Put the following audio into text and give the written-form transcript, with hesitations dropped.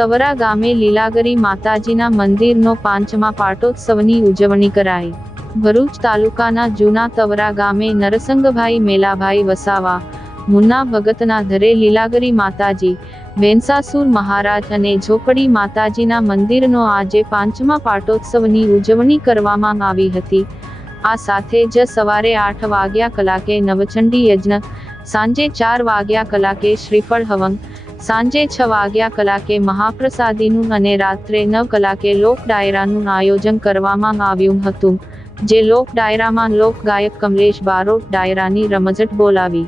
તવરા ગામે લીલાગરી માતાજીના મંદિરનો પાંચમા પાટોત્સવની ઉજવણી કરાઈ। ભરૂચ તાલુકાના જૂના તવરા ગામે નરસંગભાઈ મેલાભાઈ વસાવા મુન્ના ભગતના ઘરે લીલાગરી માતાજી, વેંસાસુર મહારાજ અને ઝોપડી માતાજીના મંદિરનો આજે પાંચમા પાટોત્સવની ઉજવણી કરવામાં આવી હતી। આ સાથે જ સવારે 8 વાગ્યા કલાકે નવચંડી યજ્ઞ, સાંજે 4 વાગ્યા કલાકે શ્રીફળ હવન, સાંજે 6 વાગ્યા કલાકે મહાપ્રસાદીનું અને રાત્રે 9 કલાકે લોક ડાયરાનું આયોજન કરવામાં આવ્યું હતું, જે લોક ડાયરામાં લોકગાયક કમલેશ બારોટ ડાયરાની રમઝટ બોલાવી।